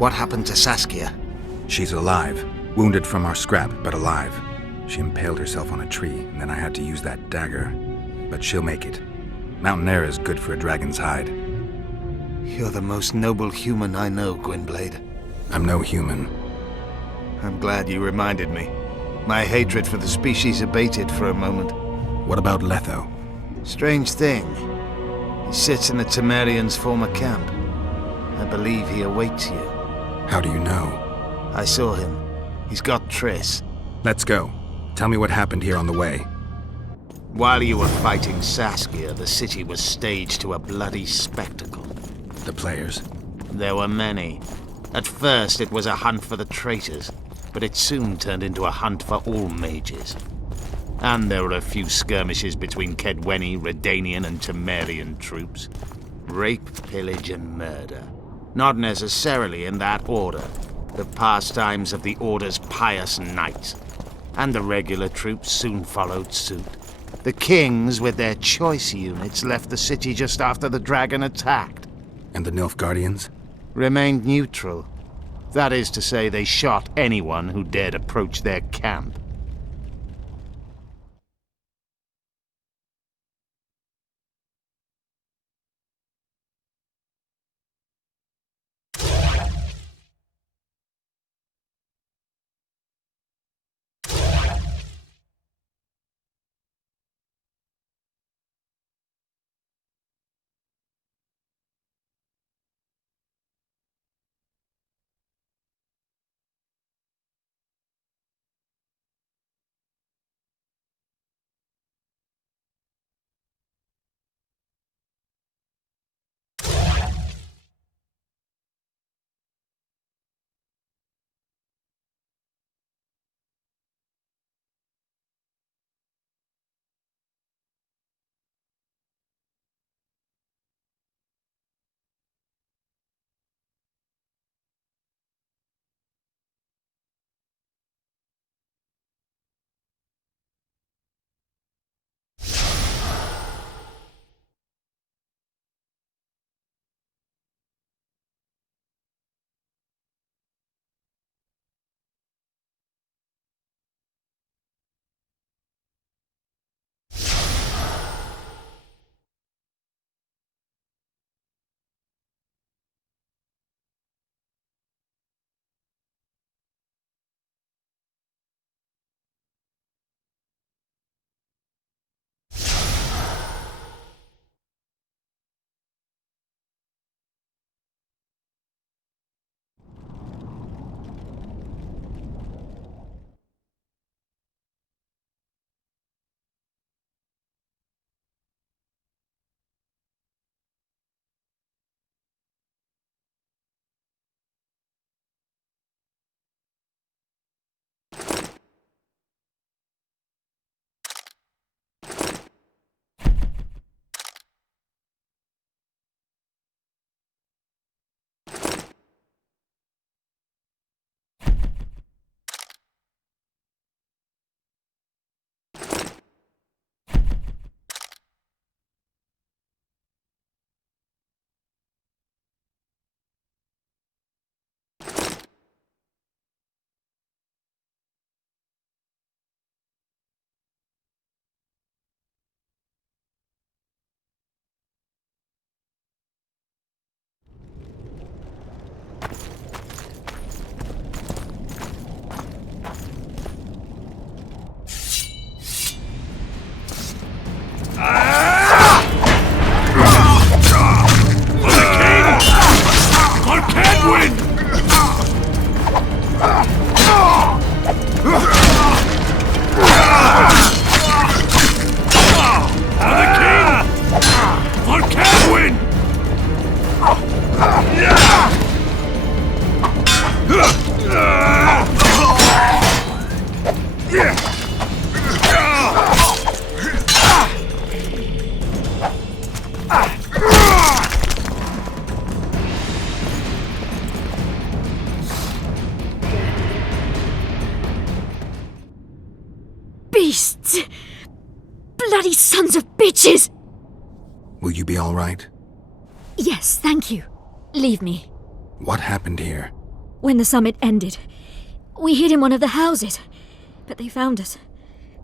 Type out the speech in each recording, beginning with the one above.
What happened to Saskia? She's alive. Wounded from our scrap, but alive. She impaled herself on a tree, and then I had to use that dagger. But she'll make it. Mountain air is good for a dragon's hide. You're the most noble human I know, Gwynblade. I'm no human. I'm glad you reminded me. My hatred for the species abated for a moment. What about Letho? Strange thing. He sits in the Temerians' former camp. I believe he awaits you. How do you know? I saw him. He's got Triss. Let's go. Tell me what happened here on the way. While you were fighting Saskia, the city was staged to a bloody spectacle. The players? There were many. At first, it was a hunt for the traitors, but it soon turned into a hunt for all mages. And there were a few skirmishes between Kedweni, Redanian, and Temerian troops. Rape, pillage, and murder. Not necessarily in that order. The pastimes of the Order's pious knights. And the regular troops soon followed suit. The kings, with their choice units, left the city just after the dragon attacked. And the Nilfgaardians? Remained neutral. That is to say, they shot anyone who dared approach their camp. Beasts! Bloody sons of bitches! Will you be all right? Yes, thank you. Leave me. What happened here? When the summit ended, we hid in one of the houses, but they found us.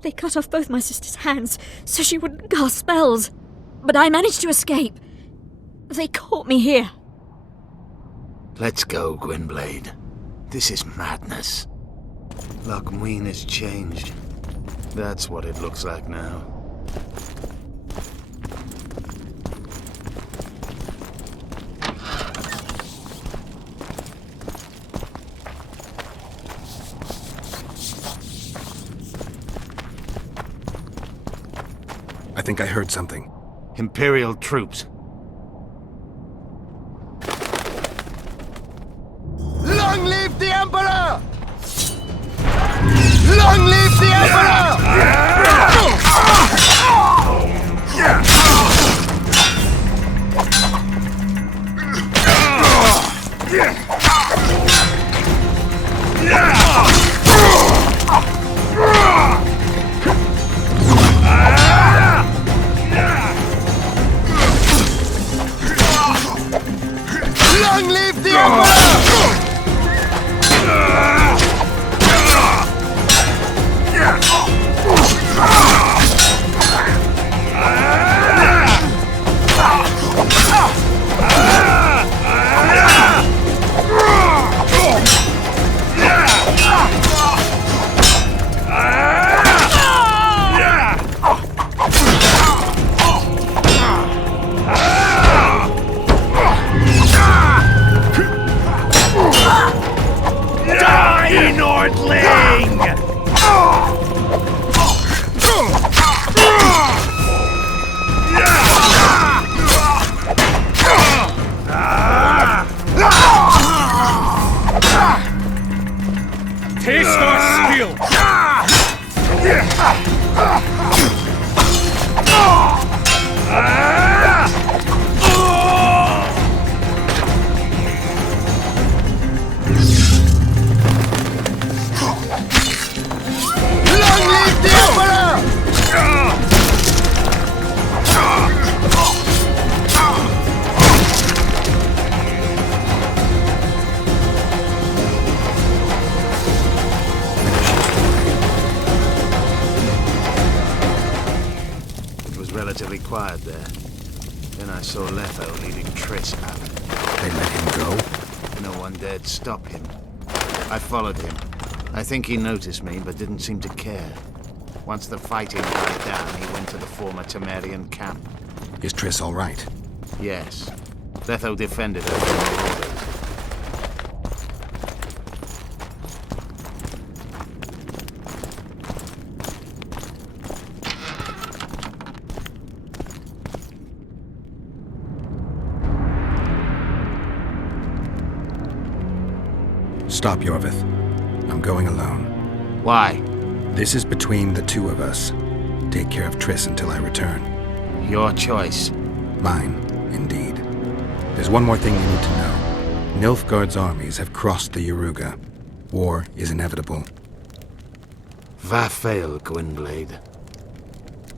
They cut off both my sister's hands so she wouldn't cast spells, but I managed to escape. They caught me here. Let's go, Gwynblade. This is madness. Lochmuin has changed. That's what it looks like now. I think I heard something. Imperial troops. Long live the Emperor! Long live the Emperor! Long live the Emperor! Relatively quiet there. Then I saw Letho leading Triss out. They let him go? No one dared stop him. I followed him. I think he noticed me, but didn't seem to care. Once the fighting died down, he went to the former Temerian camp. Is Triss all right? Yes. Letho defended her from the orders. Stop, Yorvith. I'm going alone. Why? This is between the two of us. Take care of Triss until I return. Your choice. Mine, indeed. There's one more thing you need to know. Nilfgaard's armies have crossed the Yaruga. War is inevitable. Va fail, Gwynblade.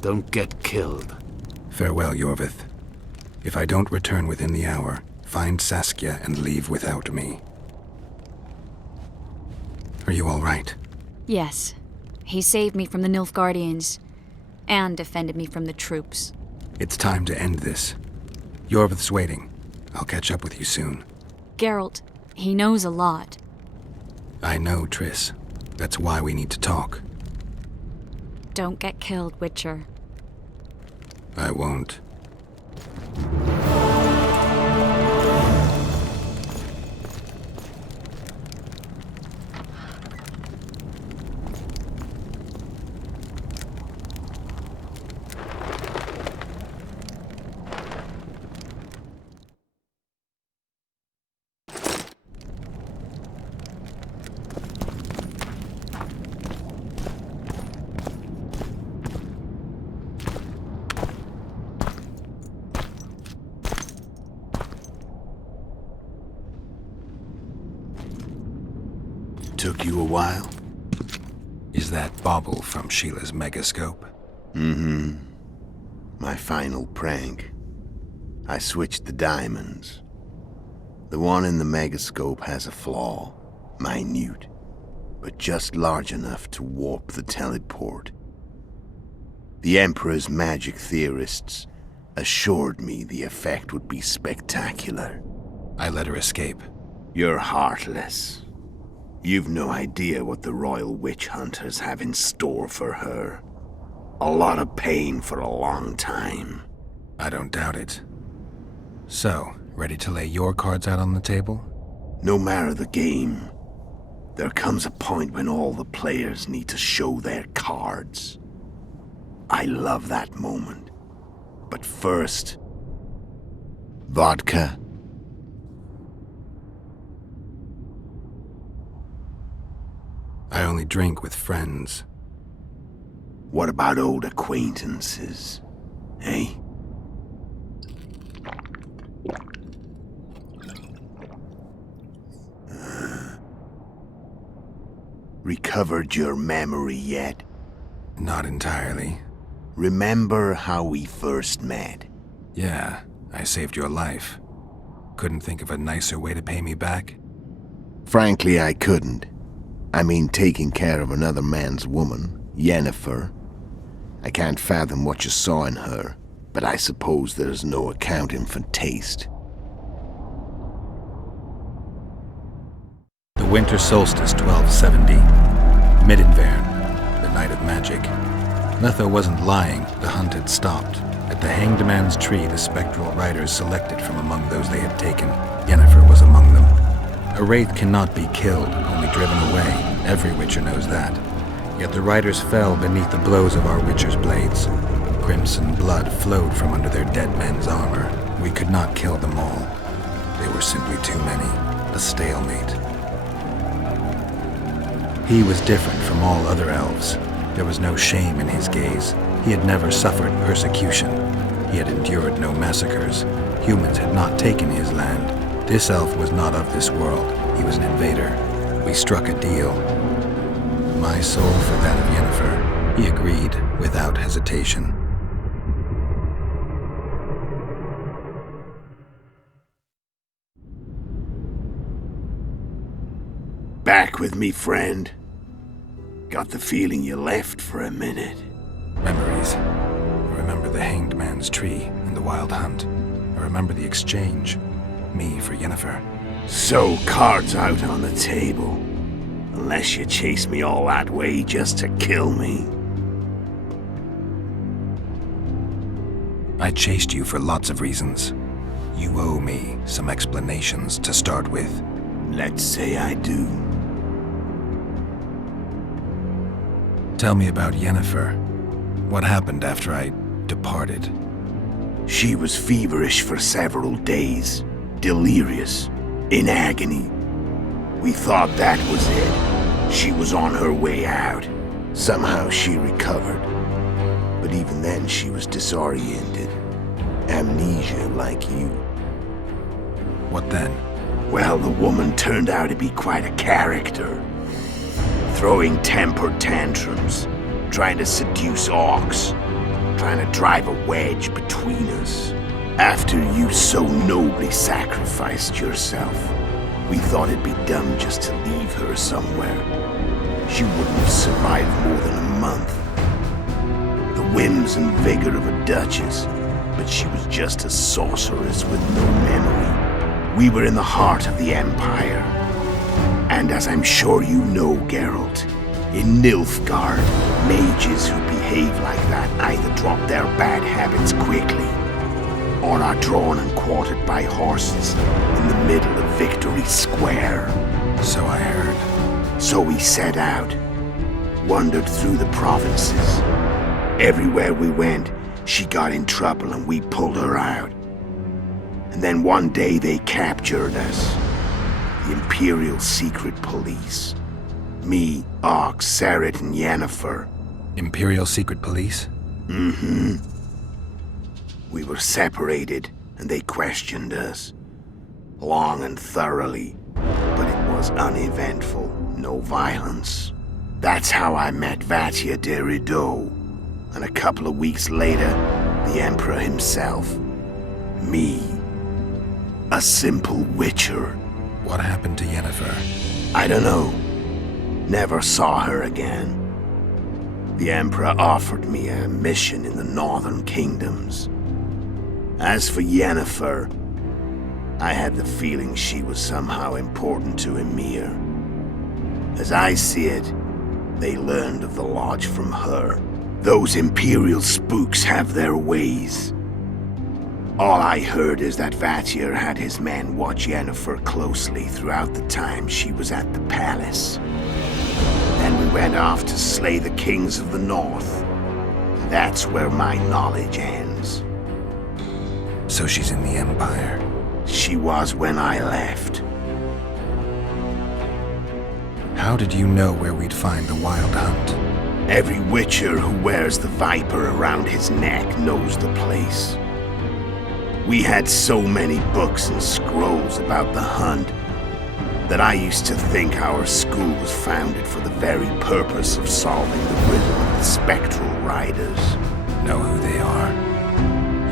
Don't get killed. Farewell, Yorvith. If I don't return within the hour, find Saskia and leave without me. Are you all right? Yes. He saved me from the Nilfgaardians, and defended me from the troops. It's time to end this. Yorvith's waiting. I'll catch up with you soon. Geralt, he knows a lot. I know, Triss. That's why we need to talk. Don't get killed, Witcher. I won't. Took you a while? Is that bauble from Sheila's megascope? Mm-hmm. My final prank. I switched the diamonds. The one in the megascope has a flaw. Minute, but just large enough to warp the teleport. The Emperor's magic theorists assured me the effect would be spectacular. I let her escape. You're heartless. You've no idea what the royal witch hunters have in store for her. A lot of pain for a long time. I don't doubt it. So, ready to lay your cards out on the table? No matter the game, there comes a point when all the players need to show their cards. I love that moment. But first, vodka. I only drink with friends. What about old acquaintances? Eh? Recovered your memory yet? Not entirely. Remember how we first met? Yeah, I saved your life. Couldn't think of a nicer way to pay me back? Frankly, I couldn't. I mean, taking care of another man's woman, Yennefer. I can't fathom what you saw in her, but I suppose there's no accounting for taste. The winter solstice 1270. Midinvern, the night of magic. Letho wasn't lying, the hunt had stopped. At the Hanged Man's Tree, the spectral riders selected from among those they had taken. Yennefer was among them. A wraith cannot be killed, only driven away. Every witcher knows that. Yet the riders fell beneath the blows of our witcher's blades. Crimson blood flowed from under their dead men's armor. We could not kill them all. They were simply too many. A stalemate. He was different from all other elves. There was no shame in his gaze. He had never suffered persecution. He had endured no massacres. Humans had not taken his land. This elf was not of this world. He was an invader. We struck a deal. My soul for that of Yennefer. He agreed without hesitation. Back with me, friend. Got the feeling you left for a minute. Memories. I remember the Hanged Man's Tree and the Wild Hunt. I remember the exchange. Me for Yennefer. So, cards out on the table. Unless you chase me all that way just to kill me. I chased you for lots of reasons. You owe me some explanations to start with. Let's say I do. Tell me about Yennefer. What happened after I departed? She was feverish for several days. Delirious. In agony. We thought that was it. She was on her way out. Somehow she recovered. But even then she was disoriented. Amnesia like you. What then? Well, the woman turned out to be quite a character. Throwing temper tantrums, trying to seduce orcs, trying to drive a wedge between us. After you so nobly sacrificed yourself, we thought it'd be dumb just to leave her somewhere. She wouldn't have survived more than a month. The whims and vigor of a duchess, but she was just a sorceress with no memory. We were in the heart of the Empire. And as I'm sure you know, Geralt, in Nilfgaard, mages who behave like that either drop their bad habits quickly, or are drawn and quartered by horses in the middle of Victory Square. So I heard. So we set out, wandered through the provinces. Everywhere we went, she got in trouble and we pulled her out. And then one day they captured us. The Imperial Secret Police. Me, Ox, Serret, and Yennefer. Imperial Secret Police? Mm-hmm. We were separated, and they questioned us. Long and thoroughly, but it was uneventful, no violence. That's how I met Vatia de Rideau, and a couple of weeks later, the Emperor himself. Me. A simple witcher. What happened to Yennefer? I don't know. Never saw her again. The Emperor offered me a mission in the northern kingdoms. As for Yennefer, I had the feeling she was somehow important to Emir. As I see it, they learned of the lodge from her. Those Imperial spooks have their ways. All I heard is that Vattir had his men watch Yennefer closely throughout the time she was at the palace. Then we went off to slay the kings of the north. That's where my knowledge ends. So she's in the Empire. She was when I left. How did you know where we'd find the Wild Hunt? Every Witcher who wears the viper around his neck knows the place. We had so many books and scrolls about the hunt that I used to think our school was founded for the very purpose of solving the riddle of the spectral riders. Know who they are?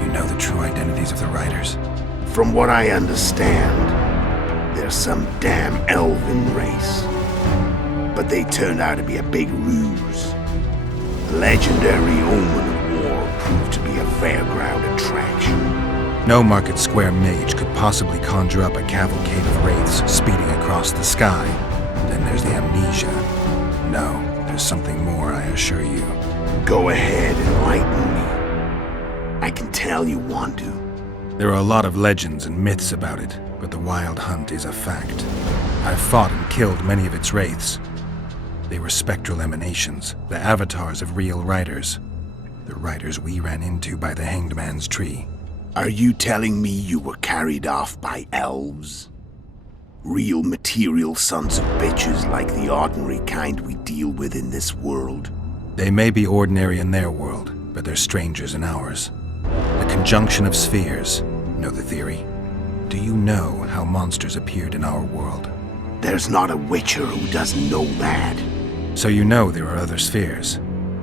You know the true identities of the riders? From what I understand, they're some damn elven race. But they turned out to be a big ruse. The legendary omen of war proved to be a fairground attraction. No Market Square mage could possibly conjure up a cavalcade of wraiths speeding across the sky. Then there's the amnesia. No, there's something more, I assure you. Go ahead, enlighten me. I can tell you want to. There are a lot of legends and myths about it, but the Wild Hunt is a fact. I've fought and killed many of its wraiths. They were spectral emanations, the avatars of real riders. The riders we ran into by the Hanged Man's tree. Are you telling me you were carried off by elves? Real material sons of bitches like the ordinary kind we deal with in this world? They may be ordinary in their world, but they're strangers in ours. The conjunction of spheres. Know the theory? Do you know how monsters appeared in our world? There's not a Witcher who doesn't know that. So you know there are other spheres.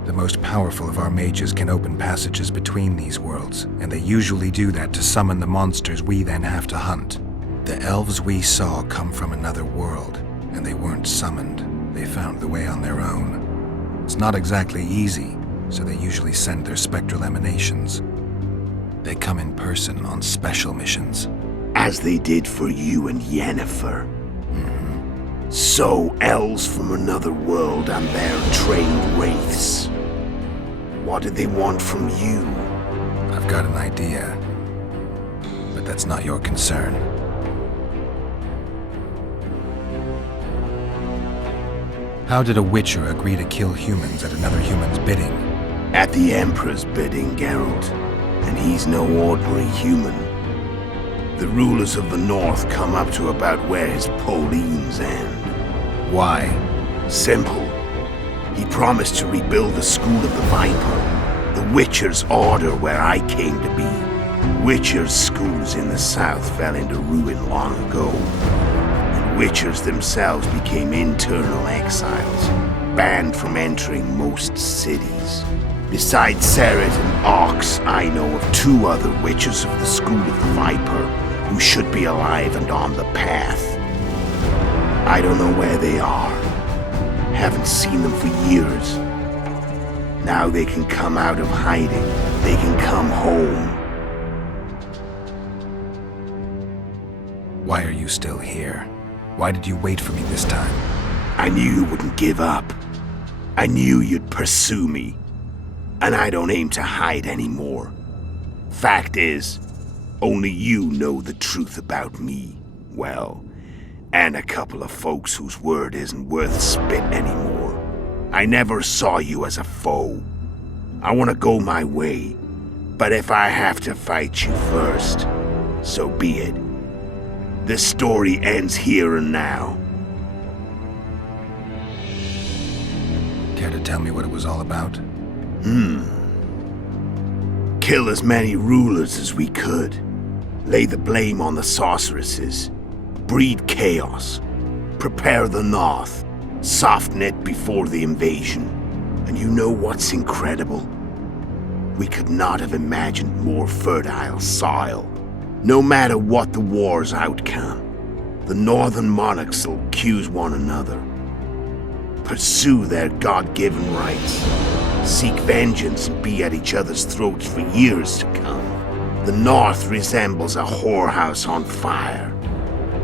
The most powerful of our mages can open passages between these worlds, and they usually do that to summon the monsters we then have to hunt. The elves we saw come from another world, and they weren't summoned. They found the way on their own. It's not exactly easy, so they usually send their spectral emanations. They come in person on special missions. As they did for you and Yennefer. So, elves from another world and their trained wraiths. What did they want from you? I've got an idea, but that's not your concern. How did a Witcher agree to kill humans at another human's bidding? At the Emperor's bidding, Geralt. And he's no ordinary human. The rulers of the North come up to about where his Pauline's end. Why? Simple. He promised to rebuild the School of the Viper, the Witcher's order where I came to be. Witcher's schools in the south fell into ruin long ago, and Witchers themselves became internal exiles, banned from entering most cities. Besides Seret and Ox, I know of 2 other Witchers of the School of the Viper who should be alive and on the path. I don't know where they are. Haven't seen them for years. Now they can come out of hiding. They can come home. Why are you still here? Why did you wait for me this time? I knew you wouldn't give up. I knew you'd pursue me. And I don't aim to hide anymore. Fact is, only you know the truth about me. Well, and a couple of folks whose word isn't worth spit anymore. I never saw you as a foe. I want to go my way, but if I have to fight you first, so be it. This story ends here and now. Care to tell me what it was all about? Kill as many rulers as we could. Lay the blame on the sorceresses. Breed chaos. Prepare the North. Soften it before the invasion. And you know what's incredible? We could not have imagined more fertile soil. No matter what the war's outcome, The northern monarchs will accuse one another, pursue their God-given rights, seek vengeance and be at each other's throats for years to come. The north resembles a whorehouse on fire,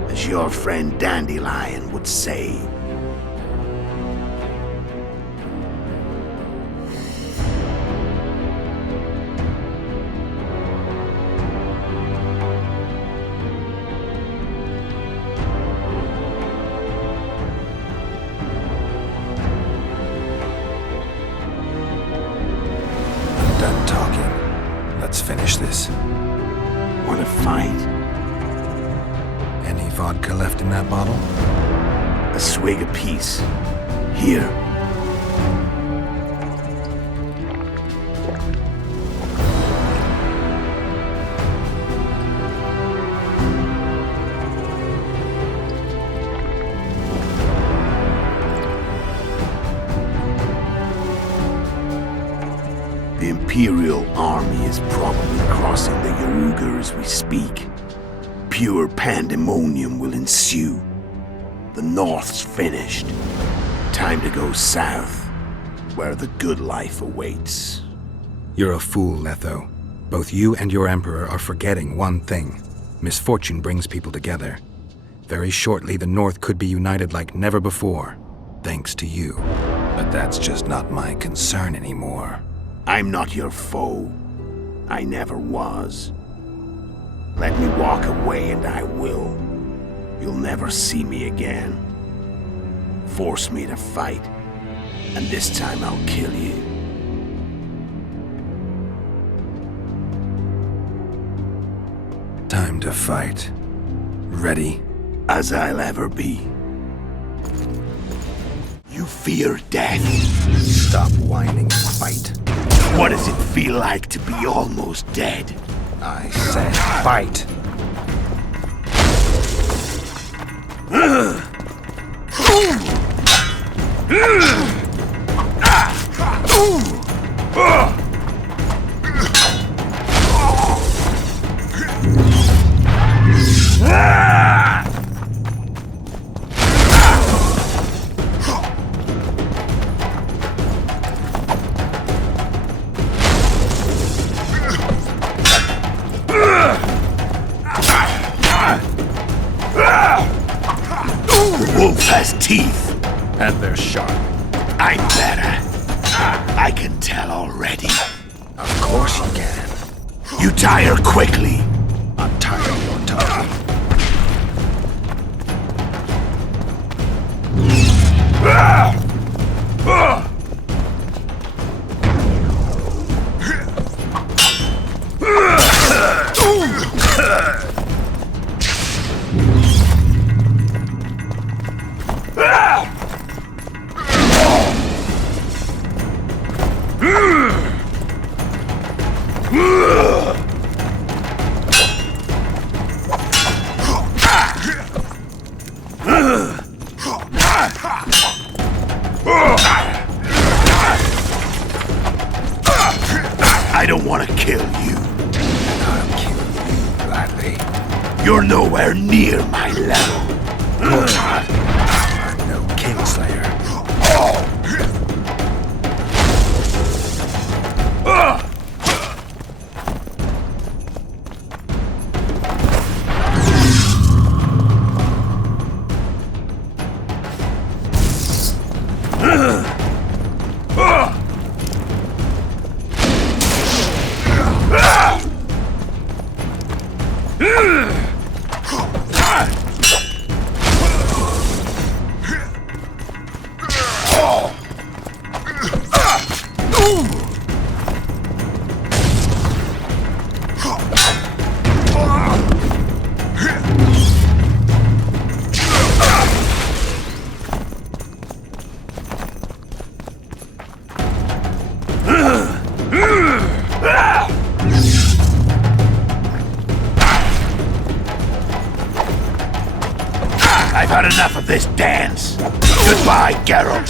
as your friend Dandelion would say. Done talking. Let's finish this. Want to fight? Any vodka left in that bottle? A swig apiece. Here. The Imperial army is probably crossing the Yaruga as we speak. Pure pandemonium will ensue. The North's finished. Time to go south, where the good life awaits. You're a fool, Letho. Both you and your Emperor are forgetting one thing. Misfortune brings people together. Very shortly, the North could be united like never before, thanks to you. But that's just not my concern anymore. I'm not your foe. I never was. Let me walk away and I will. You'll never see me again. Force me to fight, and this time I'll kill you. Time to fight. Ready? As I'll ever be. You fear death. Stop whining and fight. What does it feel like to be almost dead? I said fight. The wolf has teeth. And they're sharp. I'm better. I can tell already. Of course you can. You tire quickly. I'm tired of your talking. I don't want to kill you. I'll kill you gladly. You're nowhere near my level. I'm no Kingslayer. I've had enough of this dance. Goodbye, Geralt.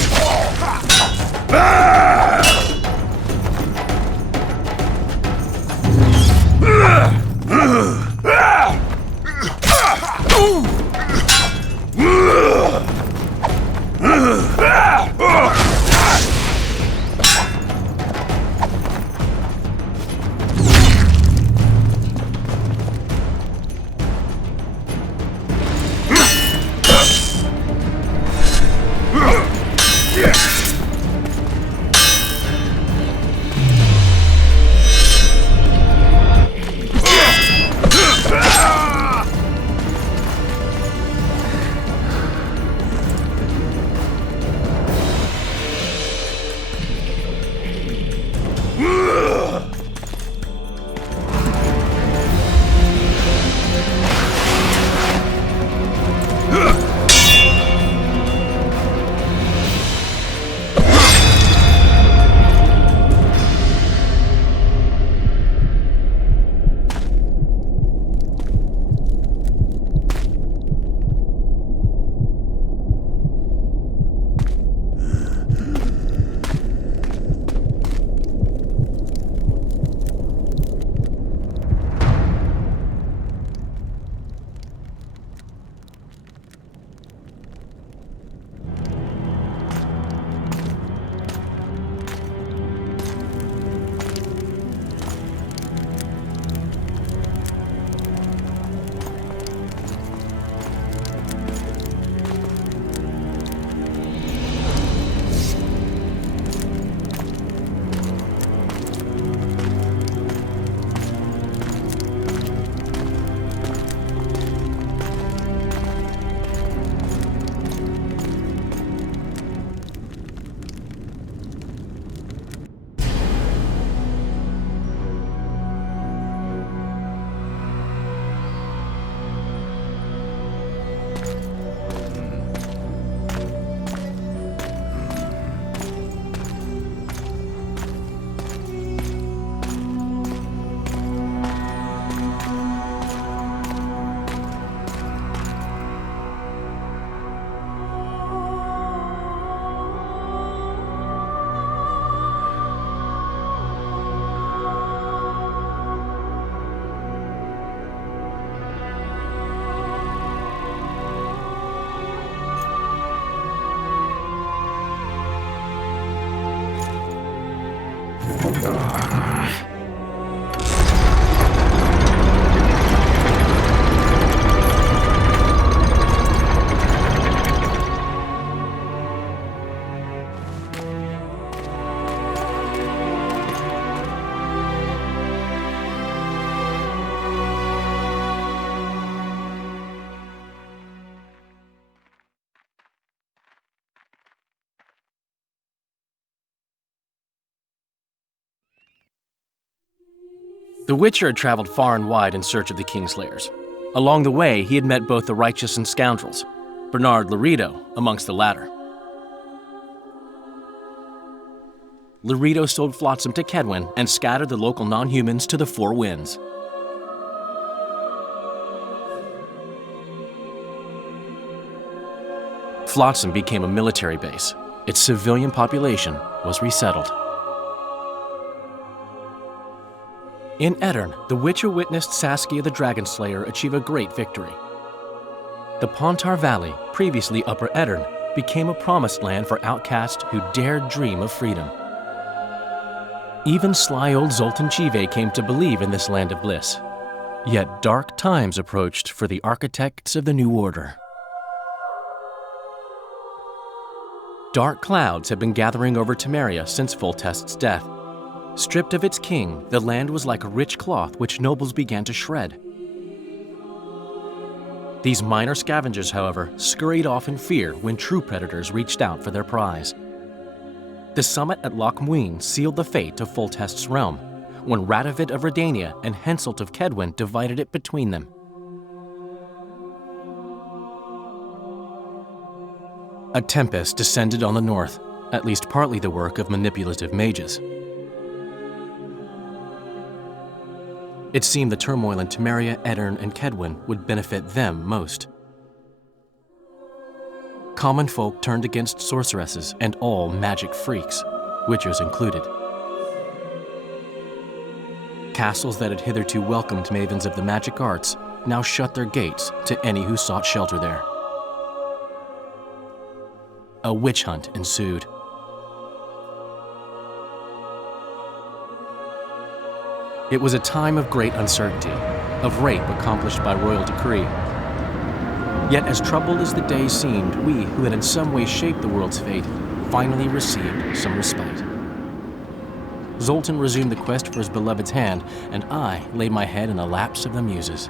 The Witcher had traveled far and wide in search of the Kingslayers. Along the way, he had met both the righteous and scoundrels, Bernard Laredo amongst the latter. Laredo sold Flotsam to Kedwen and scattered the local non-humans to the four winds. Flotsam became a military base. Its civilian population was resettled. In Edirn, the Witcher witnessed Saskia the Dragonslayer achieve a great victory. The Pontar Valley, previously Upper Edirn, became a promised land for outcasts who dared dream of freedom. Even sly old Zoltan Chive came to believe in this land of bliss. Yet dark times approached for the architects of the New Order. Dark clouds had been gathering over Temeria since Foltest's death. Stripped of its king, the land was like a rich cloth which nobles began to shred. These minor scavengers, however, scurried off in fear when true predators reached out for their prize. The summit at Loch Muin sealed the fate of Foltest's realm, when Radovid of Redania and Henselt of Kedwen divided it between them. A tempest descended on the north, at least partly the work of manipulative mages. It seemed the turmoil in Temeria, Edirn, and Kedwen would benefit them most. Common folk turned against sorceresses and all magic freaks, witchers included. Castles that had hitherto welcomed mavens of the magic arts now shut their gates to any who sought shelter there. A witch hunt ensued. It was a time of great uncertainty, of rape accomplished by royal decree. Yet as troubled as the days seemed, we, who had in some way shaped the world's fate, finally received some respite. Zoltan resumed the quest for his beloved's hand, and I laid my head in the laps of the muses.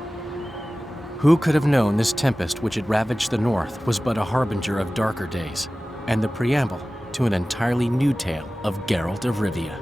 Who could have known this tempest which had ravaged the north was but a harbinger of darker days, and the preamble to an entirely new tale of Geralt of Rivia.